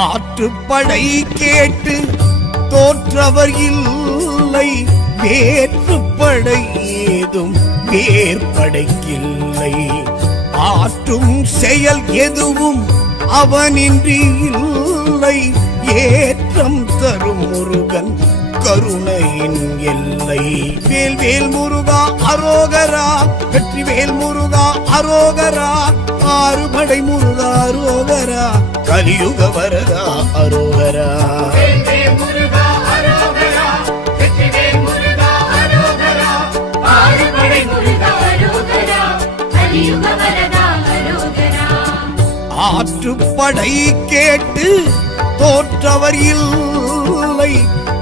ஆற்றுப்படை கேட்டு தோற்றவர் இல்லை, வேற்றுப்படை ஏதும் வேற்படைக்கில்லை. ஆற்றும் செயல் எதுவும் அவனின்றி இல்லை, ஏற்றம் தரும் முருகன் கருணையின் எல்லை. வேல் வேல் முருகா அரோகரா, வெற்றி வேல் முருகா அரோகரா, ஆறுபடை முருகா அரோகரா, கலியுக வரதா அரோகரா. ஆற்றுப்படை கேட்டு தோற்றவர் இல்லை,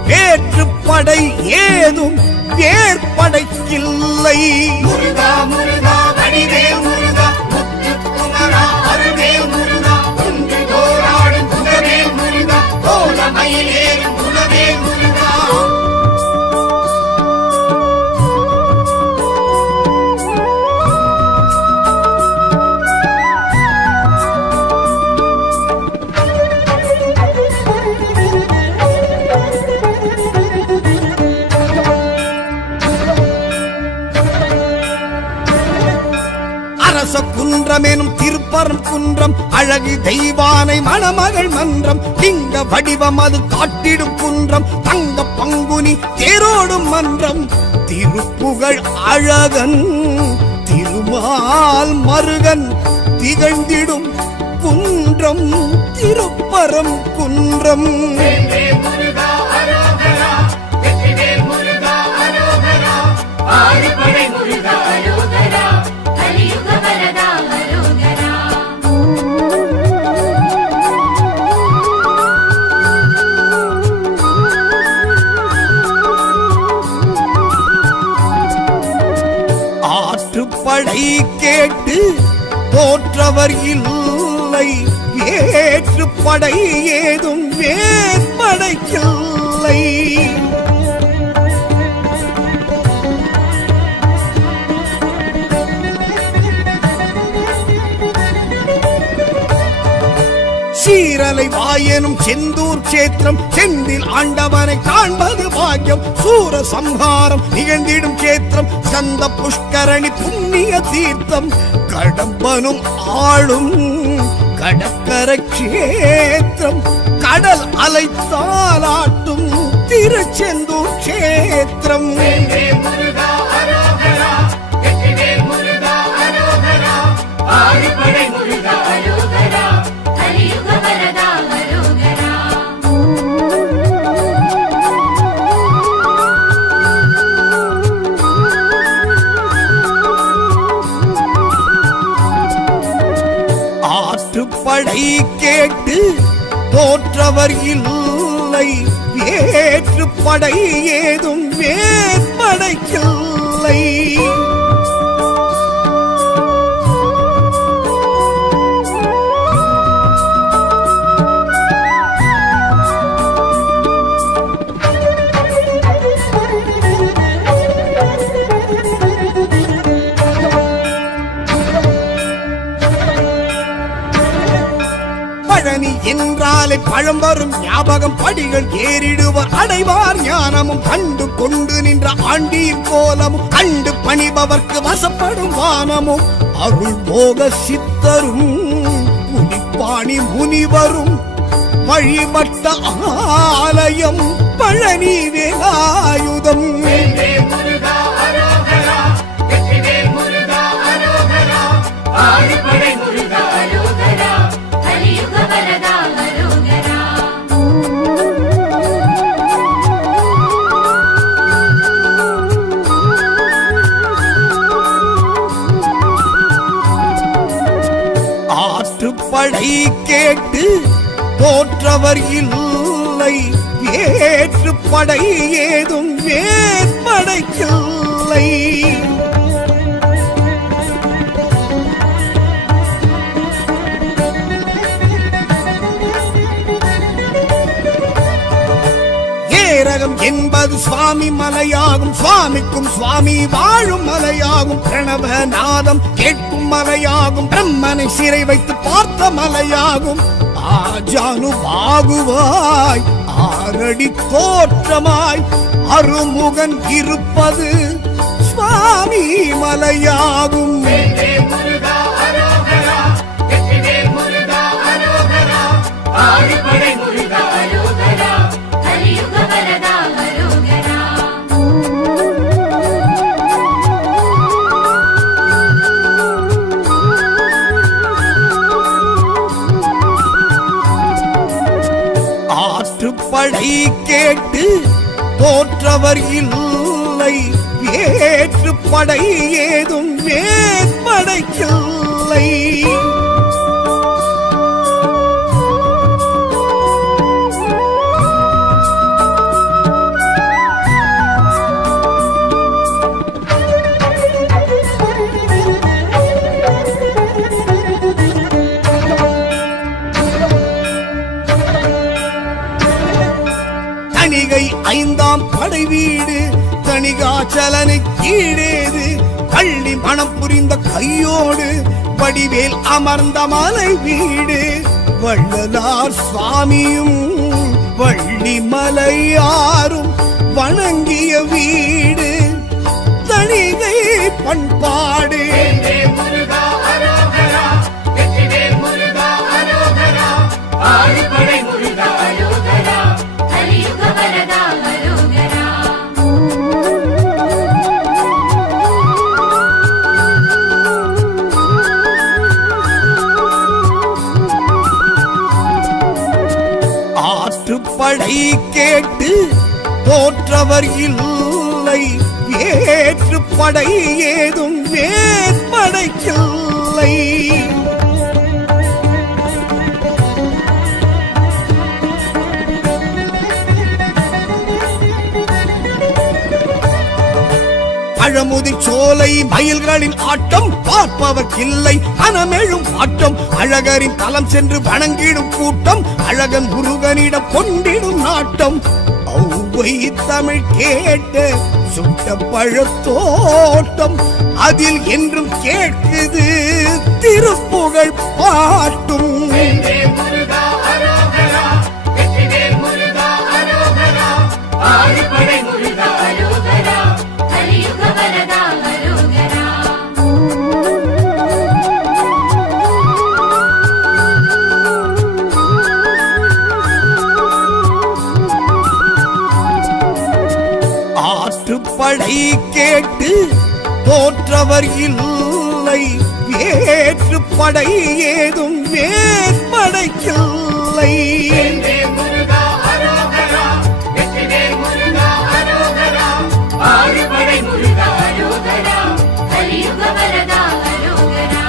வேற்றுப்படை ஏதும் வேற்படைக்கில்லை. முருகா முருகா வடிவேல் முருகா, முத்துக்குமரா அருவேல் முருகா, குன்று போராடும் குலவேல் முருகா, கோலமயில் ஏறும் குலவேல் முருகா. குன்றமெனும் திருப்பரம் குன்றம், அழகு தெய்வானை மணமகள் மன்றம், லிங்க வடிவம் அது காட்டிடும் குன்றம், தங்க பங்குனி தேரோடும் மன்றம், திருப்புகழ் அழகன் திருமால் மருகன் திகழ்ந்திடும் குன்றம், திருப்பரம் குன்றம். ஆற்றுப்படை கேட்டு தோற்றவர் இல்லை, ஏற்றுப்படை ஏதும் வேற்படைக்கில்லை. சீரலை வாயனும் செந்தூர் கேத்திரம், செந்தில் ஆண்டவனை காண்பது பாக்கியம், சூர சம்ஹாரம் நிகழ்ந்திடும் கேத்திரம், சந்த புஷ்கரணி புண்ணிய தீர்த்தம், கடம்பனும் ஆளும் கடற்கரை கேத்திரம், கடல் அலை தாலாட்டும் திருச்செந்தூர் கேத்திரம். ஆற்றுப்படை கேட்டு தோற்றவர் இல்லை, வேற்றுப்படை ஏதும் வேற்படைக்கில்லை. பழனி என்றாலே பழம் வரும் ஞாபகம், படிகள் ஏறிடுவர் அடைவார் ஞானமும், கண்டு கொண்டு நின்ற ஆண்டியின் கோலமும், கண்டு பணிபவர்க்கு வசப்படும் வானமும், அருள் போக சித்தரும் புனிப்பாணி முனிவரும் வழிபட்ட ஆலயம் பழனி வேலாயுதம். ஆற்றுப்படை கேட்டு தோற்றவர் இல்லை, ஏற்றுப்படை ஏதும் வேற்படைக்கில்லை. ஏரகம் என்பது சுவாமி மலையாகும், சுவாமிக்கும் சுவாமி வாழும் மலையாகும், பிரணவநாதம் கேட்கும் மலையாகும், பிரம்மனை சிறை வைத்து பார்த்த மலையாகும், ஆஜானுபாகுவாய் ஆரடி தோற்றமாய் அருமுகன் இருப்பது சுவாமி மலையாகும். வேல்வேல் முருகா அரோகரா, வெற்றிவேல் முருகா அரோகரா, ஆறுபடை முருகா அரோகரா, கலியுக வரதா அரோகரா. ஆற்றுப்படை கேட்டு தோற்றவர் இல்லை, ஏற்றுப்படை ஏதும் வேற்படைக்கில்லை. தணிகை ஐந்தாம் படை வீடு தணிகாச்சலனை கீழேது, கள்ளி மனம் புரிந்த கையோடு வடிவேல் அமர்ந்த மலை வீடு. வள்ளலார் சுவாமியும் வள்ளி மலையாரும் வணங்கிய வீடு தணிகை பண்பாடு. வேல்வேல் முருகா அரோகரா, வெற்றிவேல் முருகா அரோகரா, ஆறுபடை முருகா அரோகரா, கலியுக வரதா அரோகரா. ஆற்றுப்படை கேட்டு தோற்றவர் இல்லை, ஏற்றுப்படை ஏதும் வேற்படைக்கில்லை. பழமுதிர் சோலை மயில்களின் ஆட்டம் பார்ப்பவர்க்கில்லை மனமெழும் ஆட்டம். அழகரின் தலம் சென்று வணங்கிடும் கூட்டம், அழகன் முருகனிடம் கொண்டிடும் நாட்டம். ஔவை தமிழ் கேட்ட சுட்ட பழத்தோட்டம், அதில் என்றும் கேட்குது திருப்புகழ் பாட்டும். வேல்வேல் முருகா அரோகரா, வெற்றிவேல் முருகா அரோகரா, ஆறுபடை முருகா அரோகரா, கலியுக வரதா அரோகரா. ஆற்றுப்படை கேட்டு தோற்றவர் இல்லை, ஏற்றுப்படை ஏதும் வேற்படைக்கில்லை. வேல்வேல் முருகா அரோகரா, வெற்றிவேல் முருகா அரோகரா, ஆறுபடை முருகா அரோகரா, கலியுக வரதா அரோகரா.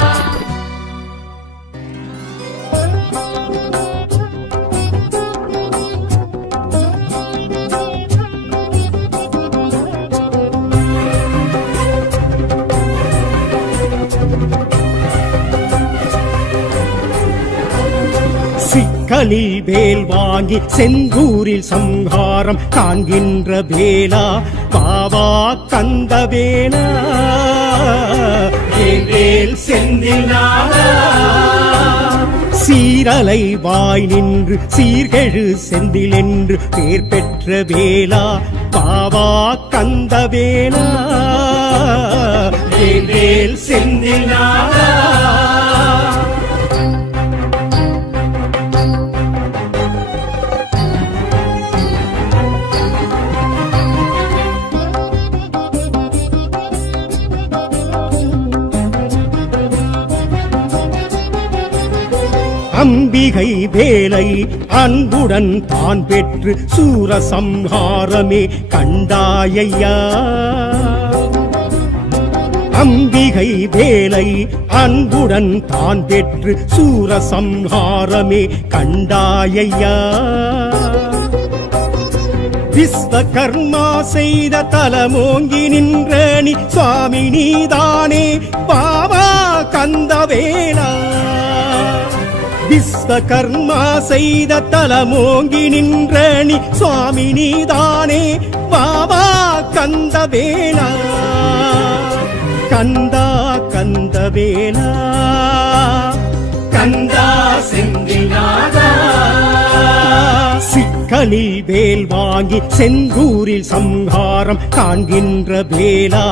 சிக்கலில் வேல் வாங்கி செந்தூரில் சம்ஹாரம் காண்கின்ற வேலா பாவா கந்த வேலா. வேல் செந்தில் நாதா, சீரலை வாய் நின்று சீர்கெழு செந்தில் என்று பேர் பெற்ற வேலா பாவா கந்த வேலா. வேல் செந்தில் நாதா. அம்பிகை வேலை அன்புடன் தான் பெற்று சூரசம்ஹாரமே கண்டாயையா. அம்பிகை வேலை அன்புடன் தான் பெற்று சூரசம்ஹாரமே கண்டாயையா. விஸ்வகர்மா செய்த தலமோங்கி நின்ற நீ சுவாமி நீதானே பாவா கந்தவேலா. விஸ்வகர்மா செய்த தலமோங்கி நின்ற நீ சுவாமி நீதானே பாவா கந்தவேலா. கந்தா கந்தவேலா, கந்தா செந்தில் நாதா. சிக்கலில் வேல் வாங்கி செந்தூரில் சம்ஹாரம் காண்கின்ற வேலா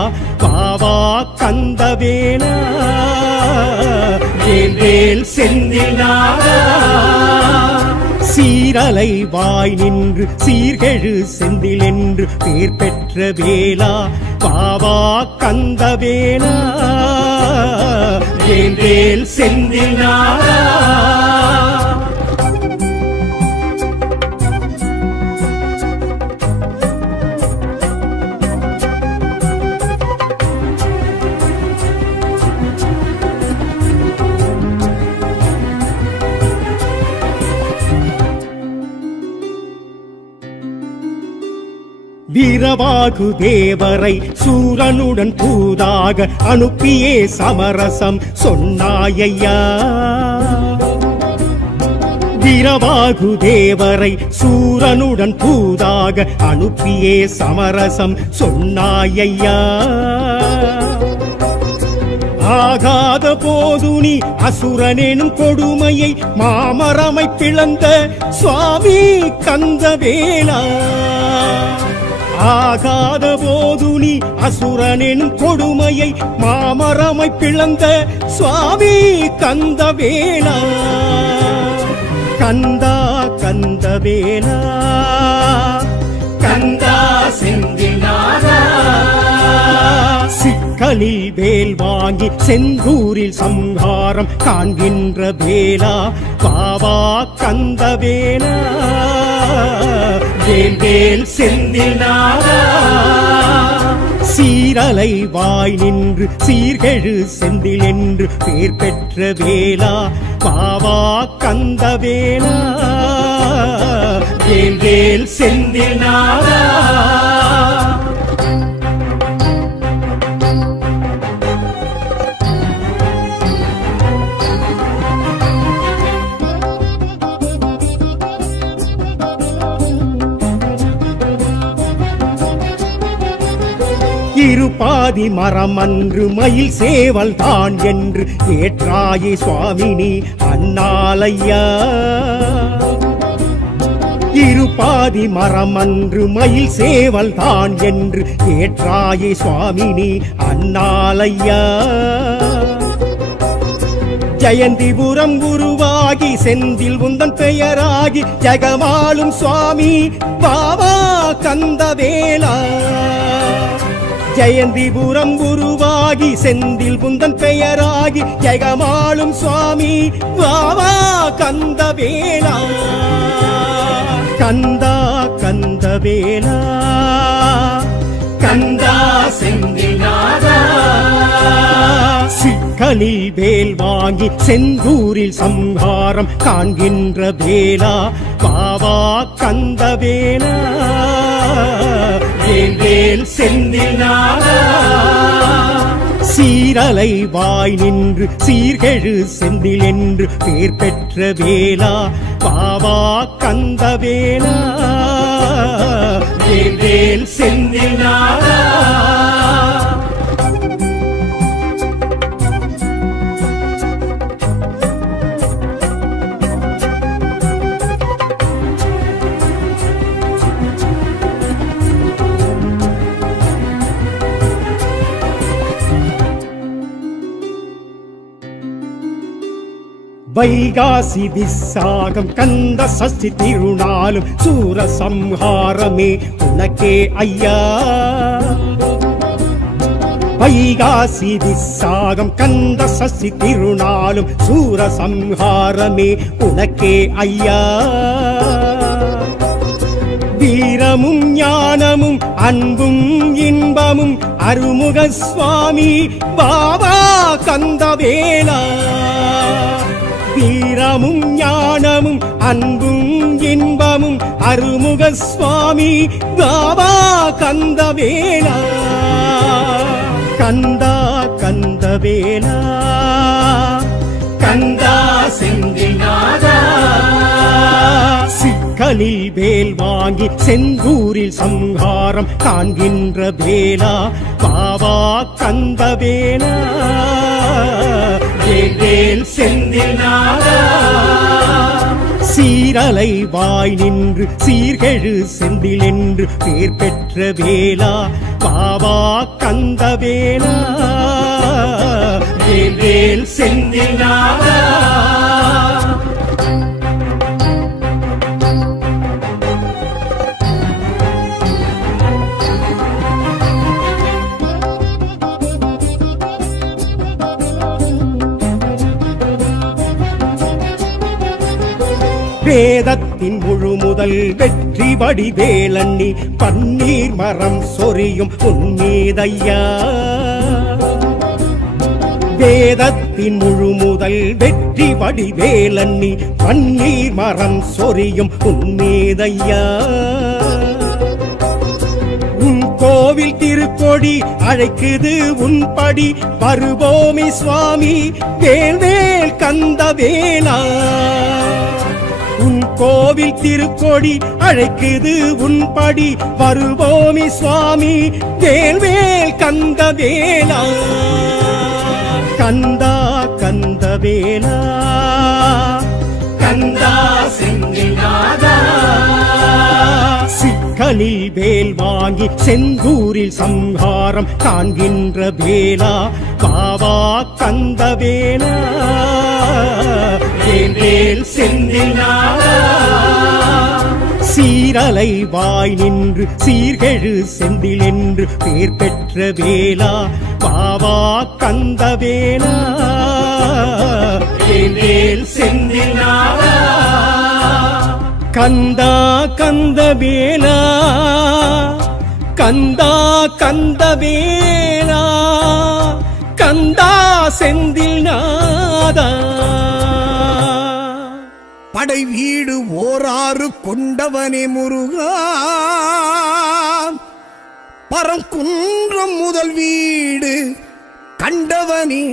பாவா கந்தவேலா வேல் வேல் செந்தில் நாதா சீரலை வாய் நின்று சீர்கெழு செந்தில் என்று பேர் பெற்ற வேலா பாவா கந்தவேலா வேல் வேல் செந்தில் நாதா வீரவாகு தேவரை சூரனுடன் தூதாக அனுப்பியே சமரசம் சொன்னாயையா வீரவாகு தேவரை சூரனுடன் தூதாக அனுப்பியே சமரசம் சொன்னாயையா ஆகாத போது நீ அசுரனெனும் கொடுமையை மாமரமை பிளந்த சுவாமி கந்தவேலா ஆகாத போது நீ அசுரனெனும் கொடுமையை மாமரமை பிளந்த சுவாமி கந்தவேலா கந்தா கந்தவேலா கந்தா செந்தில்நாதா சிக்கலில் வேல் வாங்கி செந்தூரில் சம்ஹாரம் காண்கின்ற வேலா பாவா கந்தவேலா வேல் வேல் செந்தில் நாதா சீரலை வாய் நின்று சீர்கெழு செந்தில் என்று பேர் பெற்ற வேலா பாவா கந்தவேலா வேல் வேல் செந்தில் நாதா இருபாதி மரம் அன்று மயில் சேவல் தான் என்று ஏற்றாயே சுவாமினி அண்ணாலையா இருபாதி மரம் அன்று மயில் சேவல் தான் என்று ஏற்றாயே சுவாமினி அண்ணாலையா ஜெயந்திபுரம் குருவாகி செந்தில் உந்தன் பெயராகி ஜெகமாளும் சுவாமி பாவா கந்தவேலா ஜெயந்திபுரம் குருவாகி செந்தில் புந்தன் பெயராகி ஜெகமாளும் சுவாமி வாவா கந்தவேலா கந்தா கந்தவேலா கந்தா செந்தில்நாதா சிக்கலில் வேல் வாங்கி செந்தூரில் சம்ஹாரம் காண்கின்ற வேலா பாவா கந்தவேலா வேல் வேல் செந்தில் நாதா சீரலை வாய் நின்று சீர்கெழு செந்தில் என்று பேர் பெற்ற வேலா பாவா கந்தவேலா வேல் வேல் செந்தில் நாதா வைகாசி விசாகம் கந்த சஷ்டி திருநாளும் சூர சம்ஹாரமே உனக்கே ஐயா வைகாசி விசாகம் கந்த சஷ்டி திருநாளும் சூர சம்ஹாரமே உனக்கே ஐயா வீரமும் ஞானமும் அன்பும் இன்பமும் அருமுக சுவாமி பாபா கந்தவேலா வீரமும் ஞானமும் அன்பும் இன்பமும் அருமுக சுவாமி பாபா கந்தவேலா கந்தா கந்தவேலா கந்தா செந்தில்நாதா சிக்கலில் வேல் வாங்கி செந்தூரில் சம்ஹாரம் காண்கின்ற வேலா பாவா கந்தவேலா வேல் வேல் செந்தில்நாதா சீரலை வாய் நின்று சீர்கெழு செந்தில் என்று பேர் பெற்ற வேலா பாவா கந்தவேலா வேல் செந்தில் நாதா. வேதத்தின் முழு முதல் வெற்றி வடி வேலண்ணி பன்னீர் மரம் சொரியும் உன்மீதையா. வேதத்தின் முழு முதல் வெற்றி வடி வேலண்ணி பன்னீர் மரம் சொரியும் உன்மீதையா. உன் கோவில் திருக்கொடி அழைக்குது உன்படி வருவோமி சுவாமி வேல்வேல் கந்தவேலா. உன் கோவில் திருக்கொடி அழைக்குது உன்படி வருவோமி சுவாமி வேல்வேல் கந்தவேலா. கந்தா கந்தவேலா கந்தா செந்தில்நாதா. சிக்கலில் வேல் வாங்கி செந்தூரில் சம்ஹாரம் காண்கின்ற வேலா பாவா கந்தவேலா வேல் செந்தில்நாதா. சீரலை வாய் நின்று சீர்கெழு செந்தில் என்று பேர் பெற்ற வேலா பாவா கந்தவேலா வேல் செந்தில்நாதா. கந்தா கந்தவேலா கந்தா கந்தவேலா கந்தா செந்தில்நாதா. படை வீடு ஓராறு கொண்டவனே முருகா, பரங்குன்றம் முதல் வீடு கண்டவனே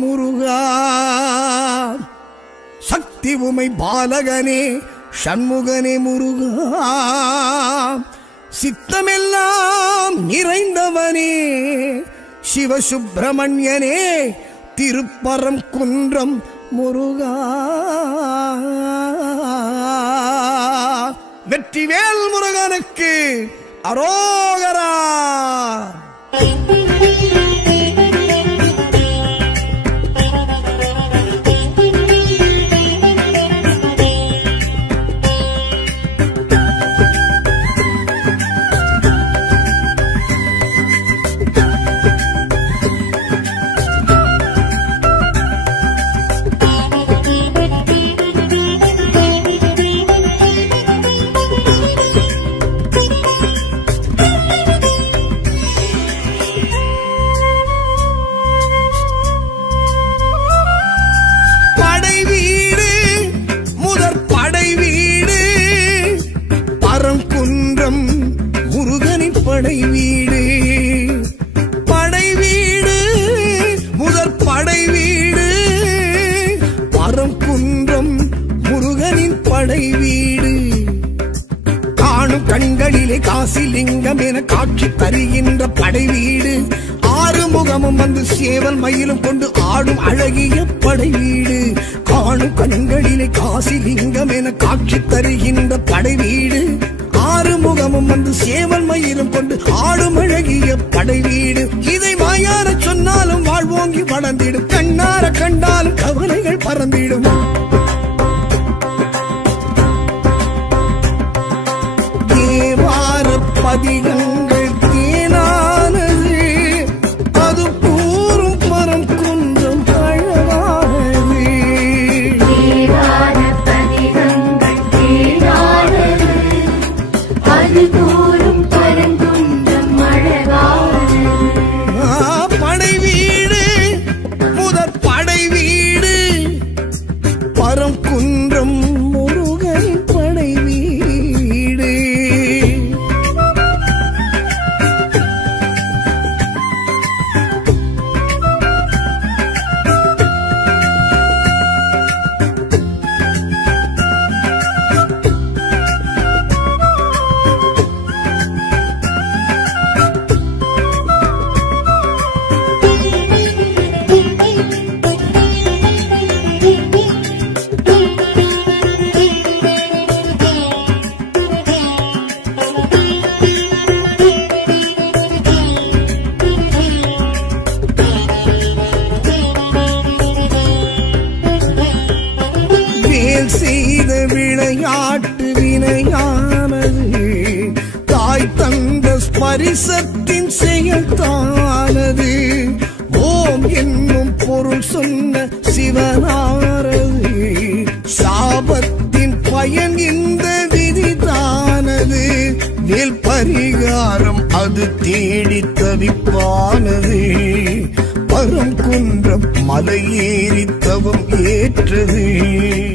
முருகா. சக்தி உமை பாலகனே சண்முகனே முருகா, சித்தமெல்லாம் நிறைந்தவனே சிவசுப்பிரமணியனே திருப்பரங்குன்றம் முருகா. வெற்றிவேல் முருகனுக்கு அரோகரா. படை வீடு படை வீடு முதற் படை வீடு பரங்குன்றம் முருகனின் படை வீடு. காணும் கண்களிலே காசிலிங்கம் என காட்சி தருகின்ற படை வீடு. ஆறுமுகமும் வந்து சேவல் மயிலும் கொண்டு ஆடும் அழகிய படை வீடு. காணும் கண்களிலே காசிலிங்கம் என காட்சி தருகின்ற படை வீடு. ஆறுமுகமும் வந்து சேவல் மயிலும் கொண்டு ஆடும் அழகிய படை வீடு. இதை வாயார சொன்னாலும் வாழ்வோங்கி வளர்ந்திடும், கண்ணார கண்டாலும் கவலைகள் பறந்திடும். தேவார பதிகங்கள் தேனானது, அது கூறும் பரங்குன்றம் அழகானது. தேவார பதிகங்கள் தேனானது, அது கூறும் பரங்குன்றம் அழகானது. படை வீடு முதற் படை வீடு செய்த விளையாட்டு வினையானது தாய் தந்த ஸ்பரிசத்தின் செயல்தானது ஓம் என்னும் பொருள் சொன்ன சிவனாரது சாபத்தின் பயன் இந்த விதிதானது மேல் பரிகாரம் அது தேடி தவிப்பானது பரம் குன்றம் மலையேறி தவம் ஏற்றது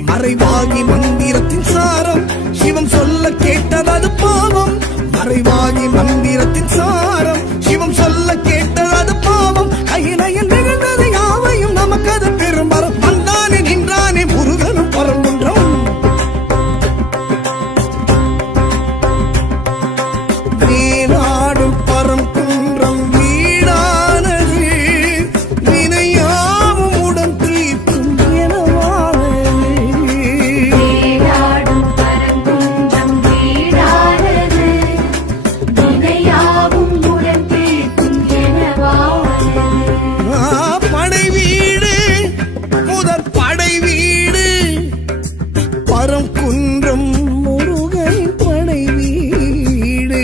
மறைவாகி மந்திரத்தின் சாரம் சிவம் சொல்ல கேட்டது பாவம் மறைவாகி மந்திரத்தின் சாரம் சிவம் சொல்ல கேட்டது பாவம் கையிலையில் நிகழ்ந்தது யாவையும் நமக்கு அது பெரும்பரம் வந்தானே நின்றானே முருகனும் பரங்குன்றம் வேலாடும் பரங்குன்றம் வீடானது வினையாவும் உடன் தீர்க்கும் எனவானது வேலாடும் பரங்குன்றம் வீடானது வினையாவும் உடன் தீர்க்கும் எனவானது படை வீடு முதற் படை வீடு பரங்குன்றம் முருகன் படை வீடு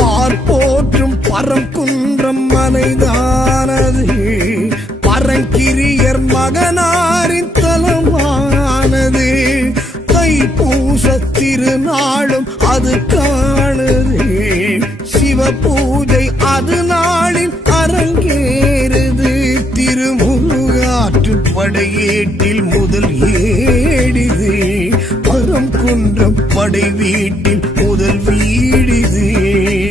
பார்ப்போற்றும் பரங்குன்றம் மலைதானது பரங்கிரியர் மகனாரின் தலமானது தைப்பூச திருநாளும் அது காணுது சிவ பூஜை அது நாளில் அரங்கேறுது திருமுருகாற்று படையேட்டில் முதல் ஏடிது பரங்குன்றம் படை வீட்டில் முதல் வீடிது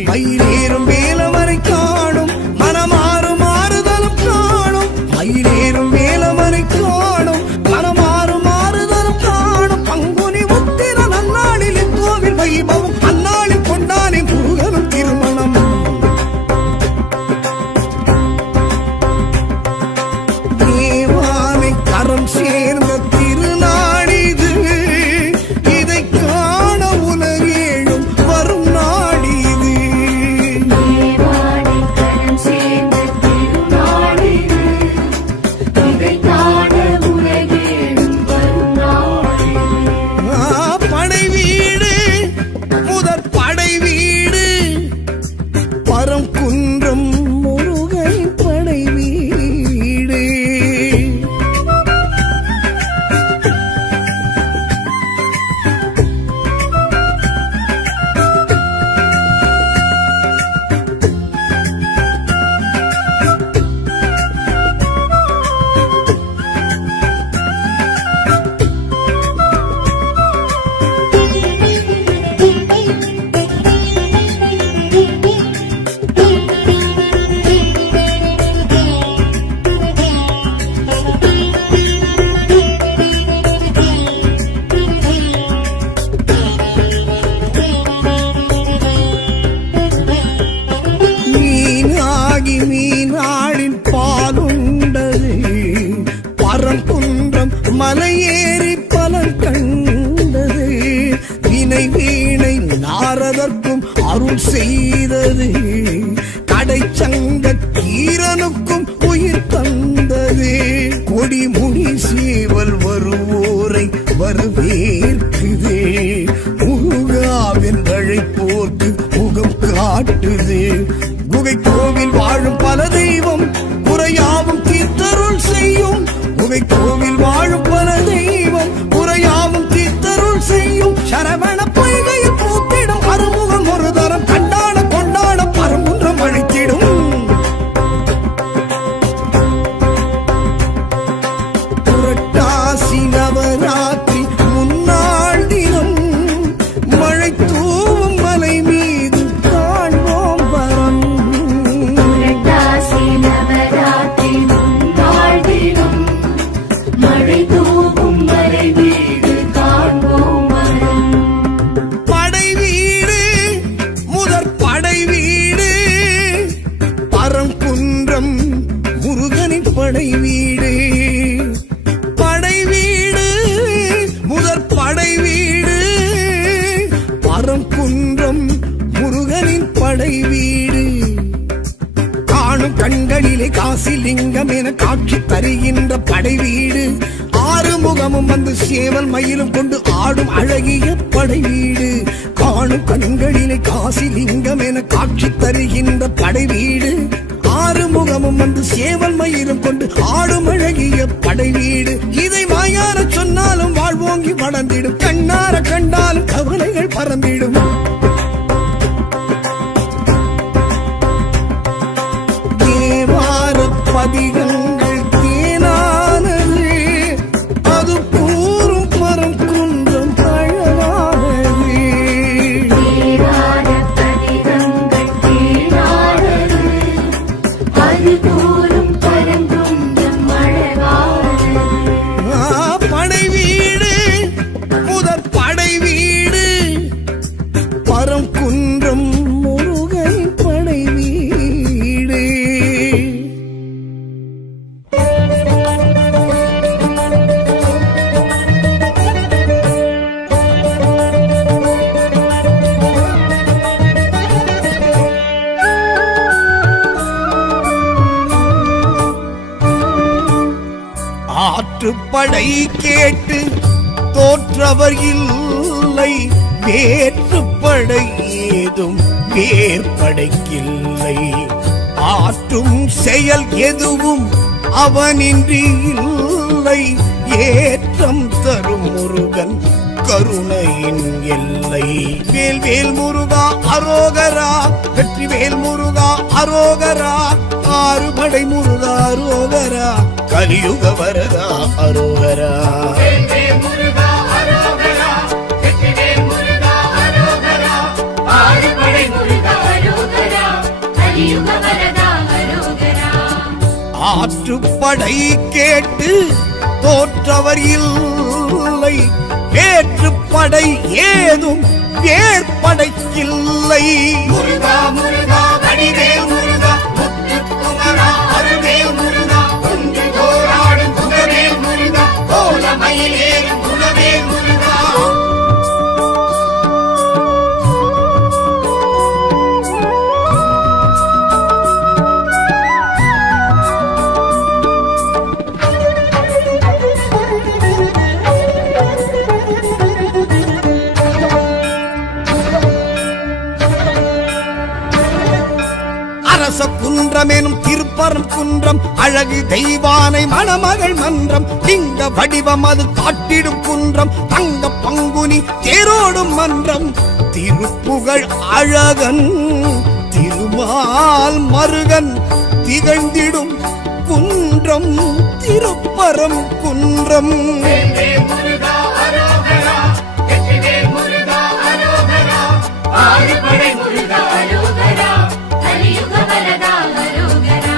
மயிலேறும் வேலவரை காணும் மனமாறும் மாறுதலும் காணும் மயிலேறும் வேலவரை காணும் மனமாறும் மாறுதலும் காணும் பங்குனி உத்திர நன்னாளில் கோவில் வைபவம் அந்நாளில் கொண்டானே முருகனும் திருமணம் தேவானை கரம் சேர்ந்த திருநாடிது இதை காண உலகேழும் வரும் நாடிது தேவானை கரம் சேர்ந்த திருநாளிது இதை காண உலகேழும் வரும் நாளிது படை வீடு முதற் படை வீடு பரங்குன்றம் முருகன் படை வீடு மீனாகி மீனாளின் பாலுண்டது பரங்குன்றம் மலையேறி பலன் கண்டது வினை வீணை நாரதற்கும் அருள் செய்தது கடைச்சங்க கீரனுக்கும் உயிர் தந்தது கொடிமுடி சேவல் வருவோரை வரவேற்குது முருகாவின் அழைப்போர்க்கு முகம் காட்டுது குகை கோவில் வாழும் பல தெய்வம் குறையாவும் தீர்த்தருள் செய்யும் குகை கோவில் வாழும் பல தெய்வம் குறையாவும் தீர்த்தருள் செய்யும் சரவண பொய்கையில் பூத்திடும் அறுமுகம் ஒரு தரம் கண்டாட கொண்டாட பரங்குன்றம் அழைத்திடும் புரட்டாசி நவராத்திரி முன்னாள் தினம் மழை தூவும் மலை மீது காண்போம் வரம் புரட்டாசி நவராத்திரி படை வீடு படை வீடு முதற் படை வீடு பரங்குன்றம் முருகனின் படை வீடு காணும் கண்களிலே காசிலிங்கம் என காட்சி தருகின்ற படை வீடு ஆறுமுகமும் வந்து சேவல் மயிலும் கொண்டு ஆடும் அழகிய படை வீடு காணும் கண்களிலே காசிலிங்கம் என காட்சி தருகின்ற படை வீடு ஆறுமுகமும் வந்து சேவல் மயிலும் கொண்டு ஆடும் அழகிய படை வீடு இதை வாயார சொன்னாலும் வாழ்வோங்கி வளர்ந்திடும் கண்ணார கண்டாலும் கவலைகள் பறந்திடும் பதிகங்கள் தேனானது அது கூறும் பரங்குன்றம் அழகானது தேவார பதிகங்கள் தேனானது அது கூறும் பரங்குன்றம் அழகானது படை வீடு முதற் படை வீடு பரங்குன்றம் முருகனின் படை வீடு ஆற்றுப்படை கேட்டு தோற்றவர் இல்லை வேற்றுப்படை ஏதும் வேற்படைக்கில்லை ஆற்றும் செயல் எதுவும் அவனின்றி இல்லை ஏற்றம் தரும் முருகன் கருணையின் எல்லை வேல் வேல் முருகா அரோகரா வெற்றி வேல் முருகா அரோகரா ஆறுபடை முருகா அரோகரா கலியுக வரதா அரோகரா ஆற்றுப்படை கேட்டு தோற்றவர் இல்லை வேற்றுப்படை ஏதும் வேற்படைக்கில்லை முருகா முருகா வடிவேல் முருகா முத்துக்குமரா அருவேல் முருகா குன்று தோராடும் குகவேல் முருகா கோலமயிலேறும் குலவேல் முருகா அரச குன்றம் எனும் திருப்பரம் குன்றம் அழகு தெய்வானை மணமகள் மன்றம் லிங்க வடிவம் அது காட்டிடும் குன்றம் தங்க பங்குனி தேரோடும் மன்றம் திருப்புகழ் அழகன் திருமால் மருகன் திகழ்ந்திடும் குன்றம் திருப்பரம் குன்றம் முருகா அரோகரா வெற்றிவேல் முருகா அரோகரா ஆறுபடை முருகா அரோகரா கலியுக வரதா அரோகரா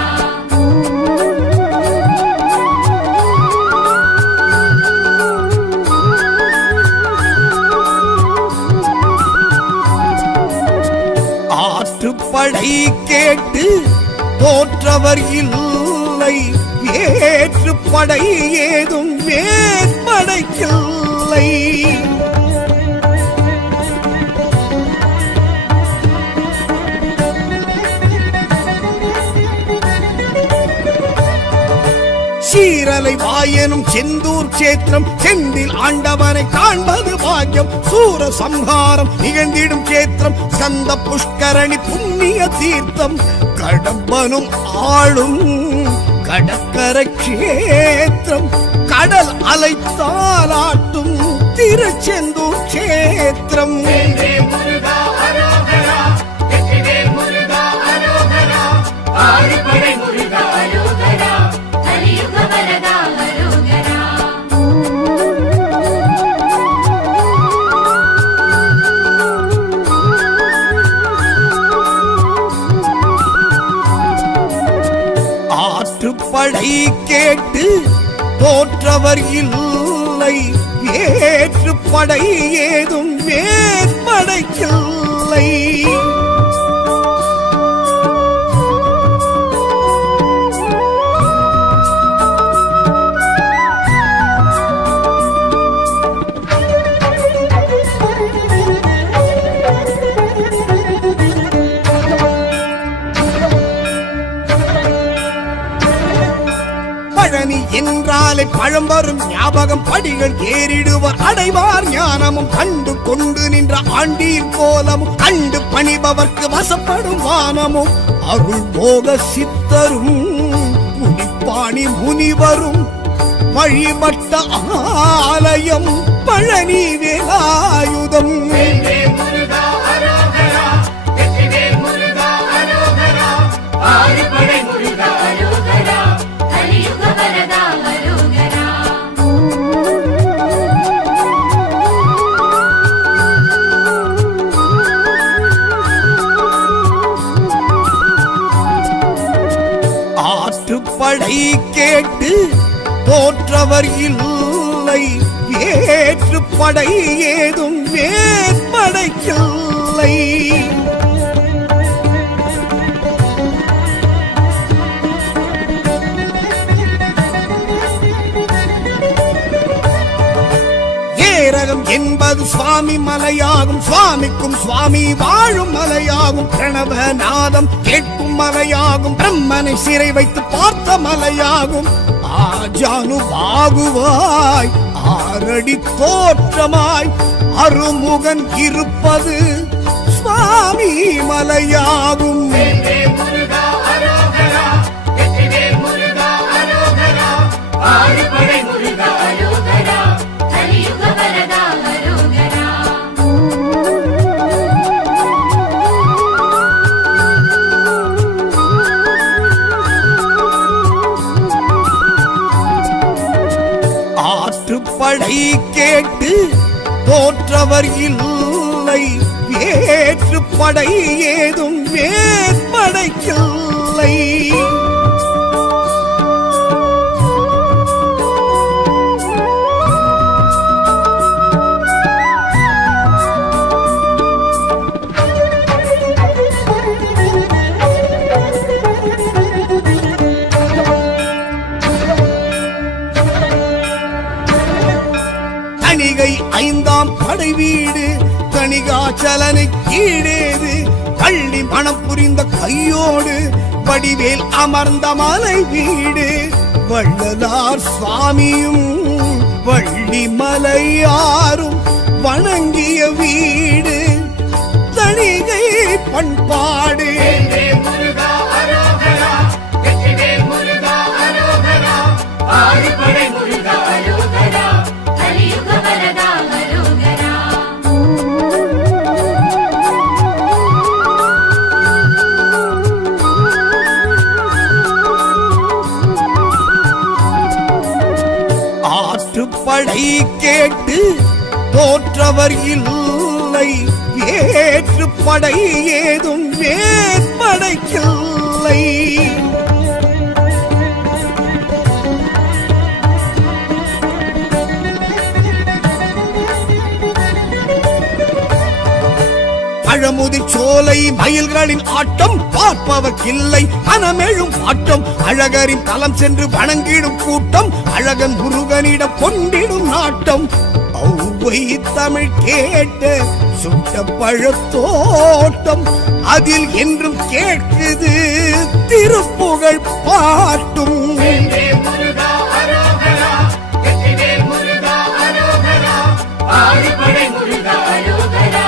ஆற்றுப்படை கேட்டு தோற்றவர் இல்லை வேற்றுப்படை ஏதும் வேற்படைக்கில்லை சீரலை வாயனும் செந்தூர் சேத்திரம் செந்தில் ஆண்டவனை காண்பது பாக்கியம் சூர சம்ஹாரம் நிகழ்ந்திடும் சேத்திரம் ஸ்கந்த புஷ்கரணி புண்ணிய தீர்த்தம் கடம்பனும் ஆளும் கடற்கரை கஷேத்திரம் கடல் அலை தாலாட்டும் திருச்செந்தூர் சேத்திரம் முருகா அரோகரா வெற்றிவேல் முருகா அரோகரா ஆறுபடை முருகா அரோகரா கலியுக வரதா அரோகரா ஆற்றுப்படை கேட்டு தோற்றவர் இல்லை வேற்றுப்படை ஏதும் வேற்படைக்கில்லை பழனி என்றாலே பழம் வரும் ஞாபகம், படிகள் ஏறிடுவர் அடைவார் ஞானமும், கண்டு கொண்டு நின்ற ஆண்டீர் கோலமும், கண்டு பணிபவர்க்கு வசப்படும் வானமும், அருள் போக சித்தரும் புலிப்பாணி முனிவரும் வழிபட்ட ஆலயம் பழனி வேலாயுதம். வேல்வேல் முருகா அரோகரா, வெற்றிவேல் முருகா அரோகரா, ஆறுபடை முருகா அரோகரா, கலியுக வரதா அரோகரா. ஆற்றுப்படை கேட்டு தோற்றவர் இல்லை, வேற்றுப்படை ஏதும் வேற்படைக்கில்லை. ஏரகம் என்பது சுவாமி மலையாகும், சுவாமிக்கும் சுவாமி வாழும் மலையாகும், பிரணவநாதம் கேட்கும் மலையாகும், பிரம்மனை சிறை வைத்து பார்த்த மலையாகும், ஆஜானுபாகுவாய் ஆரடி தோற்றமாய் அருமுகன் இருப்பது சுவாமி மலையாகும். வேல்வேல் முருகா அரோகரா, வெற்றிவேல் முருகா அரோகரா, ஆறுபடை முருகா அரோகரா, கலியுக வரதா அரோகரா. ஆற்றுப்படை கேட்டு தோற்றவர் இல்லை, வேற்றுப்படை ஏதும் வேற்படைக்கில்லை. தணிகை ஐந்தாம் படை வீடு, தணிகாச்சலனை கீழேது, பள்ளி மனம் புரிந்த கையோடு வடிவேல் அமர்ந்த மலை வீடு, வள்ளலார் சுவாமியும் வள்ளி மலையாரும் வணங்கிய வீடு, தணிகை பண்பாடு. வேல்வேல் முருகா அரோகரா, வெற்றிவேல் முருகா அரோகரா, ஆறுபடை முருகா அரோகரா, கலியுக வரதா அரோகரா. ஆற்றுப்படை கேட்டு தோற்றவர் இல்லை, வேற்றுப்படை ஏதும் வேற்படைக்கில்லை. பழமுதிர் சோலை மயில்களின் ஆட்டம் பார்ப்பவர்க்கில்லை மனமெழும் ஆட்டம், அழகரின் தலம் சென்று வணங்கிடும் கூட்டம், அழகன் முருகனிடம் கொண்டிடும் நாட்டம், ஔவை தமிழ் கேட்ட சுட்ட பழத்தோட்டம், அதில் என்றும் கேட்குது திருப்புகழ் பாட்டும். வேல்வேல் முருகா அரோகரா, வெற்றிவேல் முருகா அரோகரா, ஆறுபடை முருகா அரோகரா,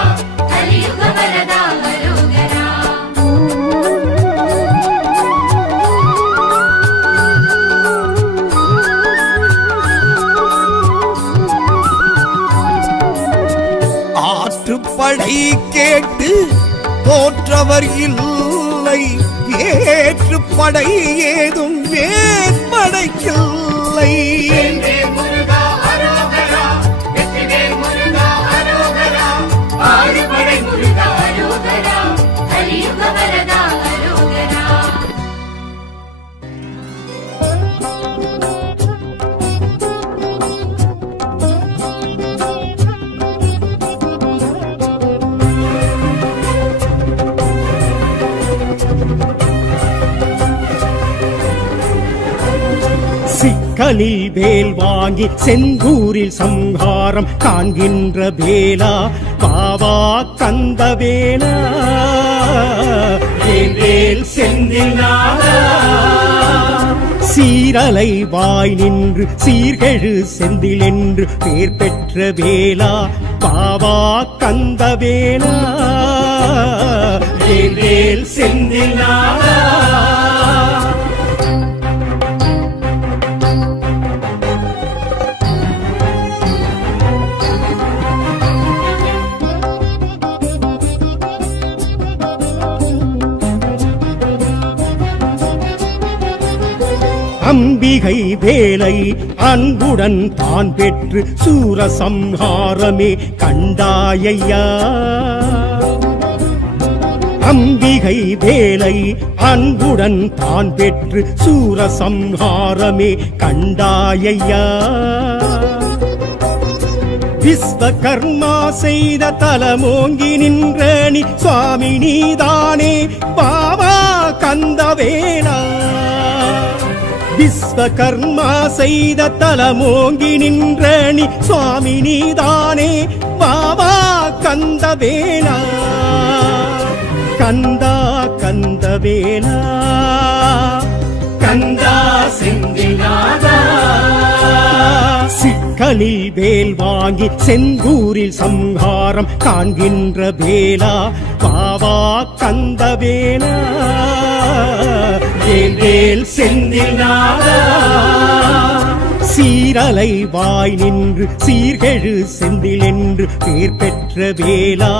கலியுக வரதா அரோகரா. ஆற்றுப்படை கேட்டு தோற்றவர் இல்லை, வேற்றுப்படை ஏதும் வேற்படைக்கில்லை. வேல்வேல் முருகா அரோகரா, வெற்றிவேல் முருகா அரோகரா, ஆறுபடை முருகா அரோகரா, கலியுக வரதா அரோகரா. சிக்கலில் வேல் வாங்கி செந்தூரில் சம்ஹாரம் காண்கின்ற வேலா பாவா கந்தவேலா, வேல் செந்தில் நாதா சீரலை வாய் நின்று சீர்கெழு செந்தில் என்று பேர் பெற்ற வேலா பாவா கந்தவேலா வேல் செந்தில் நாதா. அம்பிகை வேலை அன்புடன் தான் பெற்று சூரசம்ஹாரமே கண்டாயையா. அம்பிகை வேலை அன்புடன் தான் பெற்று சூரசம்ஹாரமே கண்டாயையா. விஸ்வகர்மா செய்த தலமோங்கி நின்ற நீ சுவாமி நீதானே பாவா கந்தவேலா. விஸ்வகர்மா செய்த தலமோங்கி நின்ற நீ சுவாமி நீதானே பாவா கந்தவேலா. கந்தா கந்தவேலா கந்தா செந்தில் நாதா. சிக்கலில் வேல் வாங்கி செந்தூரில் சம்ஹாரம் காண்கின்ற வேலா பாவா கந்தவேலா. வேல் செந்தில் நாதா. சீரலை வாய் நின்று சீர்கெழு செந்தில் என்று பேர் பெற்ற வேலா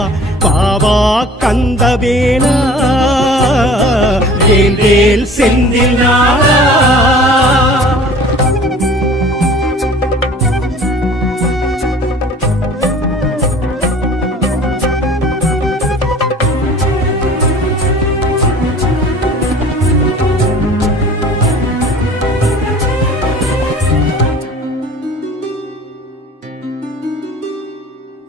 பாவா கந்தவேலா. வேல் செந்தில் நாதா.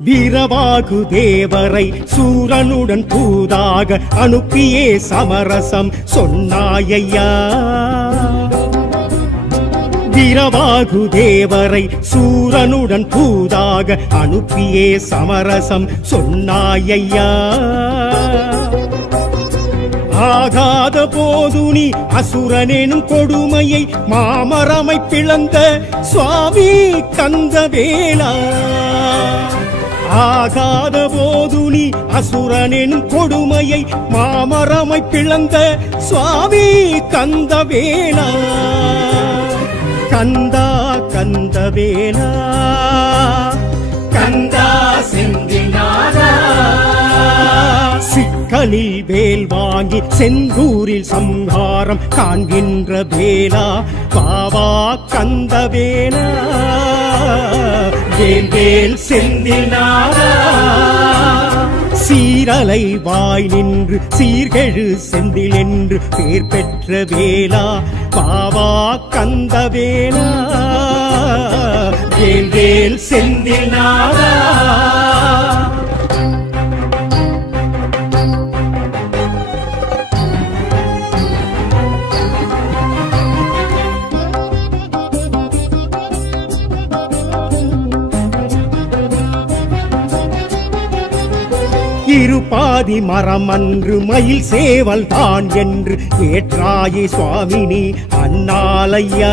வீரவாகு தேவரை சூரனுடன் தூதாக அனுப்பியே சமரசம் சொன்னாயையா. வீரவாகு தேவரை சூரனுடன் தூதாக அனுப்பியே சமரசம் சொன்னாயையா. ஆகாத போது நீ அசுரனெனும் கொடுமையை மாமரமை பிளந்த சுவாமி கந்தவேலா. ஆகாத போது நீ அசுரனெனும் கொடுமையை மாமரமை பிளந்த சுவாமி கந்தவேலா. கந்தா கந்தவேலா கந்தா செந்தில் நாதா. சிக்கலில் வேல் வாங்கி செந்தூரில் சம்ஹாரம் காண்கின்ற வேலா பாவா கந்தவேலா. வேல் செந்தில் நாதா. சீரலை வாய் நின்று சீர்கெழு செந்தில் என்று பேர் பெற்ற வேலா பாவா கந்தவேலா. வேல் செந்தில் நாதா. இருபாதி மரம் அன்று மயில் சேவல் தான் என்று ஏற்றாயே சுவாமினி அண்ணாலையா.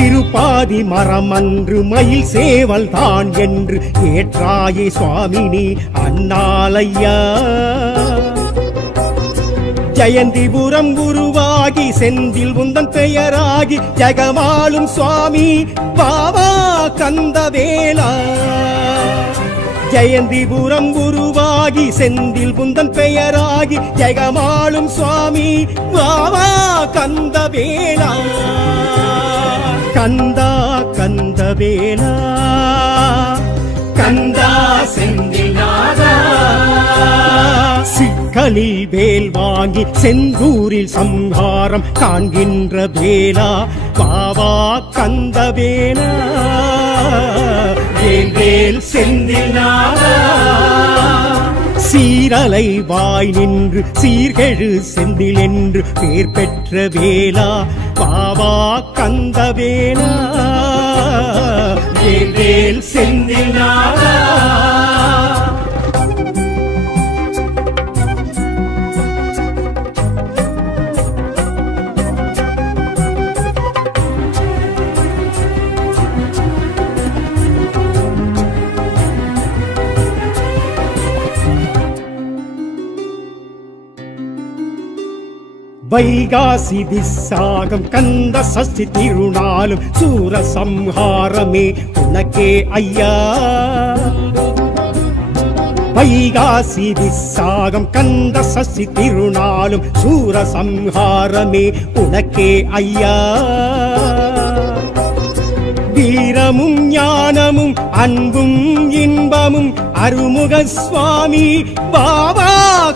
இருபாதி மரம் அன்று மயில் சேவல் தான் என்று ஏற்றாயே சுவாமினி அண்ணாலையா. ஜெயந்திபுரம் குருவாகி செந்தில் உந்தன் பெயராகி ஜெகமாளும் சுவாமி பாவா கந்தவேலா. ஜெயந்திபுரம் குருவாகி செந்தில் புந்தன் பெயராகி ஜெகமாளும் சுவாமி பாவா கந்தவேலா. கந்தா கந்தவேலா கந்தா செந்தில் நாதா. சிக்கலில் வேல் வாங்கி செந்தூரில் சம்ஹாரம் காண்கின்ற வேலா பாவா கந்தவேலா. வேல் செந்தில் நாதா. சீரலை வாய் நின்று சீர்கெழு செந்தில் என்று பேர் பெற்ற வேலா பாவா கந்தவேலா. வேல் செந்தில் நாதா. வைகாசி விசாகம் கந்த சஷ்டி திருநாளும் சூர சம்ஹாரமே உனக்கே ஐயா. வைகாசி விசாகம் கந்த சஷ்டி திருநாளும் சூர சம்ஹாரமே உனக்கே ஐயா. வீரமும் ஞானமும் அன்பும் இன்பமும் அருமுக சுவாமி பாபா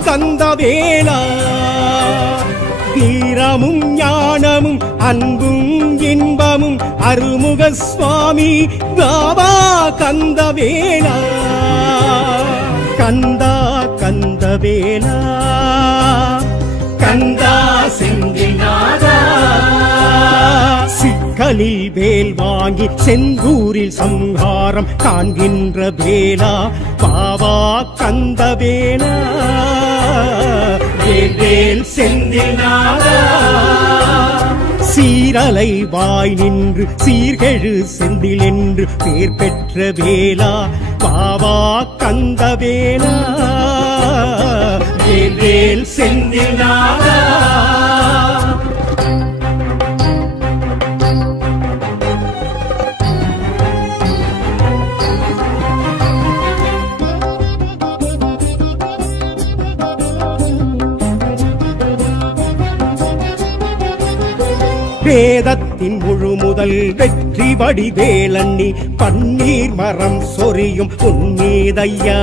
கந்தவேலா. வீரமும் ஞானமும் அன்பும் இன்பமும் அருமுக சுவாமி பாபா கந்தவேலா. கந்தா கந்தவேலா கந்தா செந்தில்நாதா. சிக்கலில் வேல் வாங்கி செந்தூரில் சம்ஹாரம் காண்கின்ற வேலா பாபா கந்தவேலா. வேல் செந்தில்நாதா. சீரலை வாய் நின்று சீர்கெழு செந்தில் என்று பேர் பெற்ற வேலா பாபா கந்தவேலா. வேல் செந்தில்நாதா. வேதத்தின் முழு முதல் வெற்றி வடிவேலண்ணி பன்னீர் மரம் சொரியும் உன்மீதையா.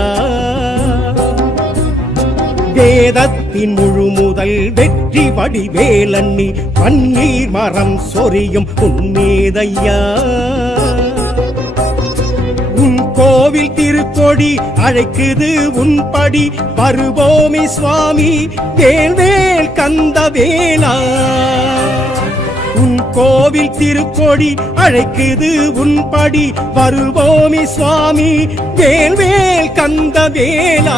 வேதத்தின் முழு முதல் வெற்றி வடிவேலண்ணி பன்னீர் மரம் சொரியும் உன்மீதையா. உன் கோவில் திருக்கொடி அழைக்குது உன்படி வருவோமே சுவாமி வேல்வேல் கந்தவேலா. உன் கோவில் திருக்கொடி அழைக்குது உன்படி வருவோமே சுவாமி வேல்வேல் கந்தவேலா.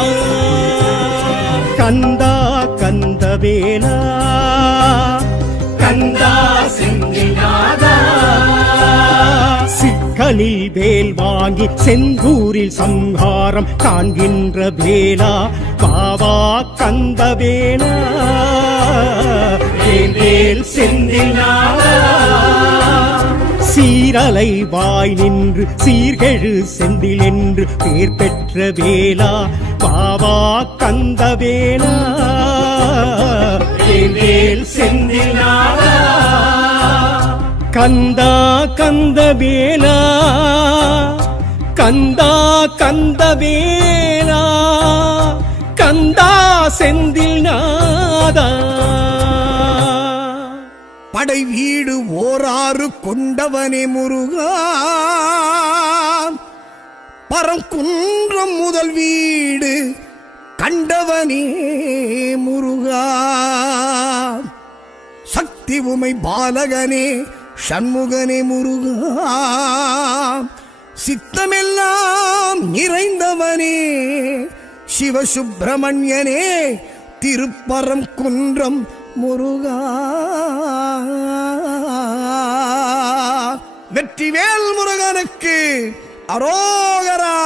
கந்தா கந்தவேலா கந்தா செந்தில்நாதா. சிக்கலில் வேல் வாங்கி செந்தூரில் சம்ஹாரம் காண்கின்ற வேலா பாபா கந்தவேலா. வேல் செந்தில்நாதா. சீரலை வாய் நின்று சீர்கெழு செந்தில் என்று பேர் பெற்ற வேலா பாபா கந்தவேலா. வேல் செந்தில்நாதா. கந்தா கந்தவேலா கந்தா கந்தவேலா கந்தா செந்தில்நாதா. படை வீடு ஓராறு கொண்டவனே முருகா. பரங்குன்றம் முதல் வீடு கண்டவனே முருகா. சக்தி உமை பாலகனே சண்முகனே முருகா. சித்தமெல்லாம் நிறைந்தவனே சிவசுப்பிரமணியனே திருப்பரங்குன்றம் முருகா. வெற்றிவேல் முருகனுக்கு அரோகரா.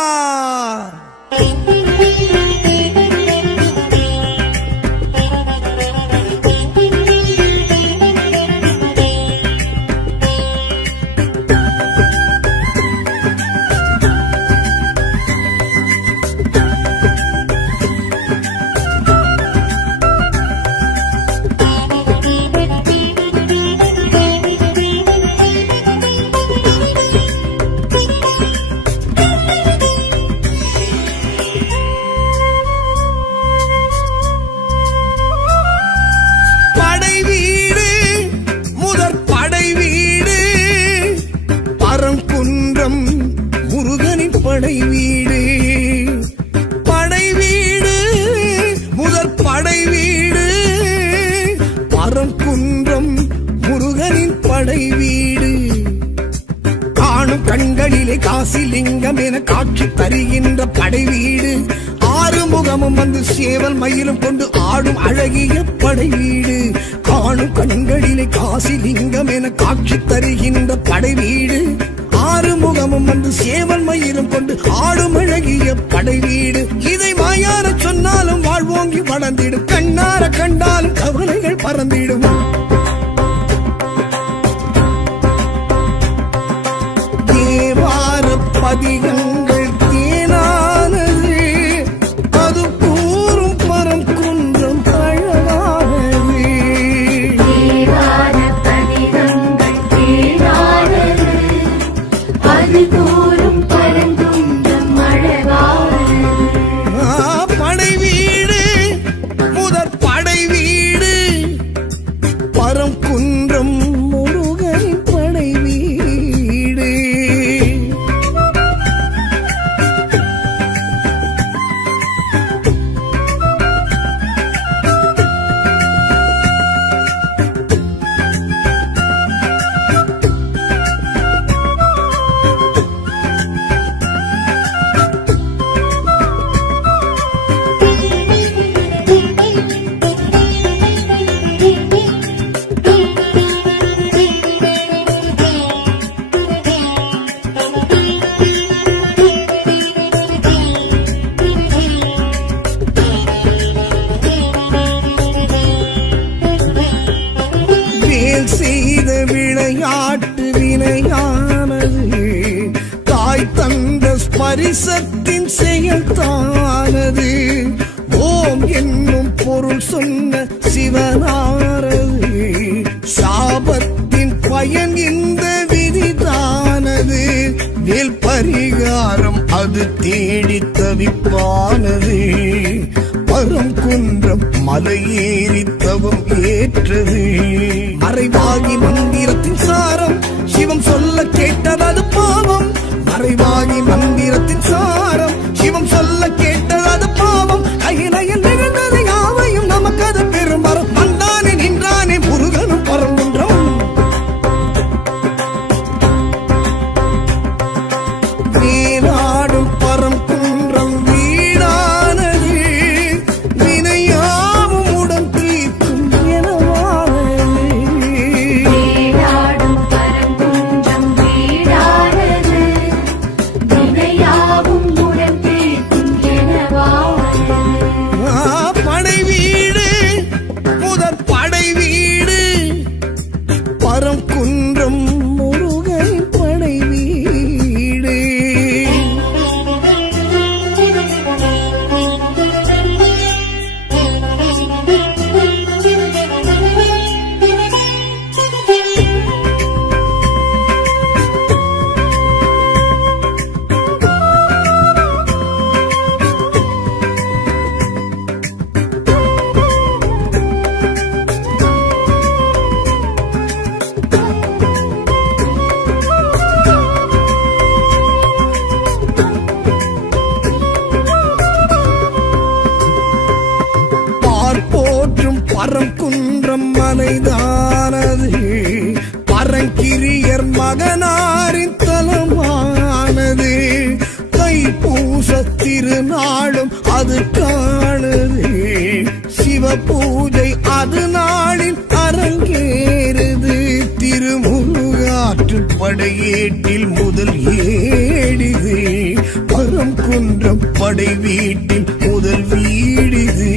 படை வீடு படை வீடு முதற் படை வீடு பரங்குன்றம் முருகனின் படை வீடு. காணும் கண்களிலே காசிலிங்கம் என காட்சி தருகின்ற படை வீடு. ஆறு முகமும் வந்து சேவல் மயிலும் கொண்டு ஆடும் அழகிய படை வீடு. காணும் கண்களிலே காசிலிங்கம் என காட்சி தருகின்ற படை வீடு. ஆறு முகமும் வந்து சேவல் மயிலும் கொண்டு ஆடும் அழகிய படை வீடு. இதை வாயார சொன்னாலும் வாழ்வோங்கி வளர்ந்திடும், கண்ணார கண்டாலும் கவலைகள் பறந்திடும். பதிகங்கள் தேனானது அது கூறும் பரம் குன்றம் அழகானது தேவார பதிகங்கள் தேனானது அது கூறும் பரங்குன்றம் அழகானது படை வீடு முதற் படை வீடு பரம் குன்றம் முருகனின் படை வீடு வேல் செய்த விளையாட்டு வினையானது தாய் தந்த ஸ்பரிசத்தின் செயல்தானது ஓம் என்னும் பொருள் சொன்ன சிவனாரது சாபத்தின் பயன் இந்த விதிதானது வேல் பரிகாரம் அது தேடி தவிப்பானது பரம் குன்றம் மலையேறி தவம் ஏற்றது மறைவாகி மந்திரத்தின் சாரம் சிவம் சொல்ல கேட்டது பாவம் மறைவாகி மந்திரத்தின் சாரம் சிவம் சொல்ல கேட்டது பாவம் கையிலையில் நிகழ்ந்தது யாவையும் நமக்கு அது பெருமரம் வந்தானே நின்றானே முருகனும் பரங்குன்றம் நீராடும் பரம் குன்றம் வீடானது வினையாவும் உடன் தீர்க்கும் எனவானது தேடாடும் பரங்குன்றம் வீடானது வினையாவும் உடன் தீர்க்கும் எனவானது படை வீடு முதற் படை வீடு பரம் குன்றம் முருகனின் படை வீடு பார்ப்போற்றும் பரம் குன்றம் மலைதானது பரங்கிரியர் மகனாரின் தலமானது தைப்பூச திருநாளும் அது காணுது சிவ பூஜை அது நாளில் அரங்கேறுது திருமுருகாற்று படையேட்டில் முதல் ஏடிது பரம் குன்றம் படை வீட்டில் முதல் வீடிது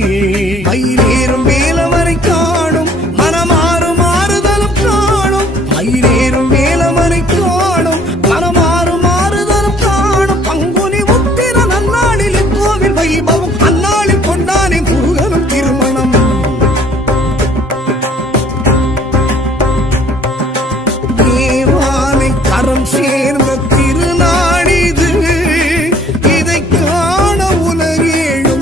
மயிலேறும் வேலவரை காணும் மனமாறும் மாறுதலும் காணும் மயிலேறும் வேலவரை காணும் மனமாறும் மாறுதலும் காணும் பங்குனி உத்திர நன்னாளில் கோவில் வைபவம் அந்நாளில் கொண்டானே முருகனும் திருமணம் தேவானை கரம் சேர்ந்த திருநாளிது இதை காண உலகேழும்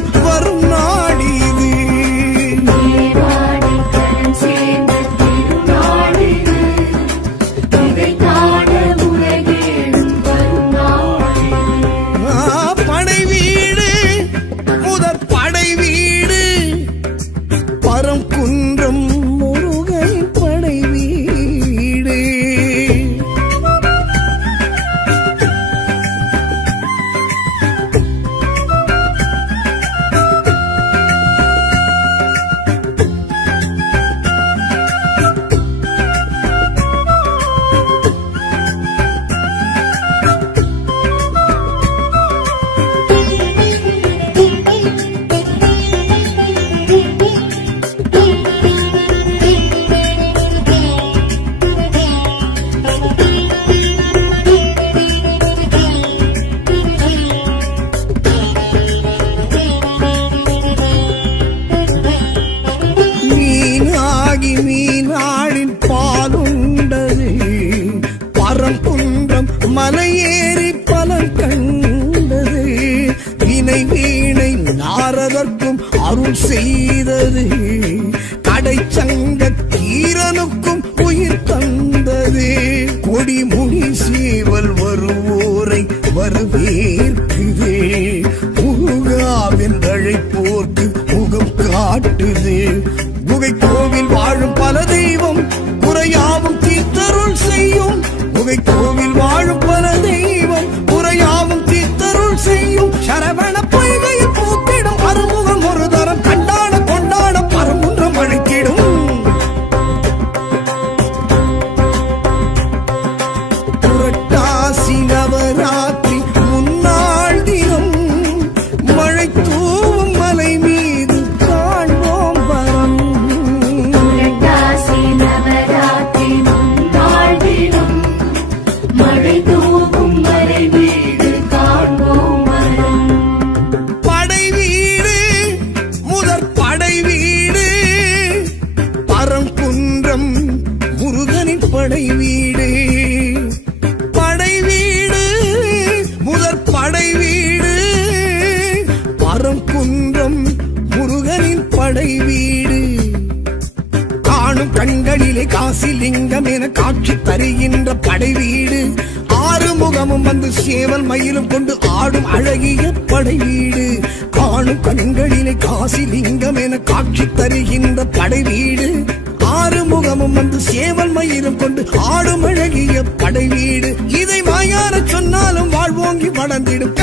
தருகின்ற படை வீடு ஆறு முகமும் வந்து சேவல் மயிலும் கொண்டு ஆடும் அழகிய படை வீடு காணும் கண்களிலே காசி லிங்கம் என காட்சி தருகின்ற படை வீடு ஆறு முகமும் வந்து சேவல் மயிலும் கொண்டு ஆடும் அழகிய படை வீடு இதை வாயார சொன்னாலும் வாழ்வோங்கி வளர்ந்திடும்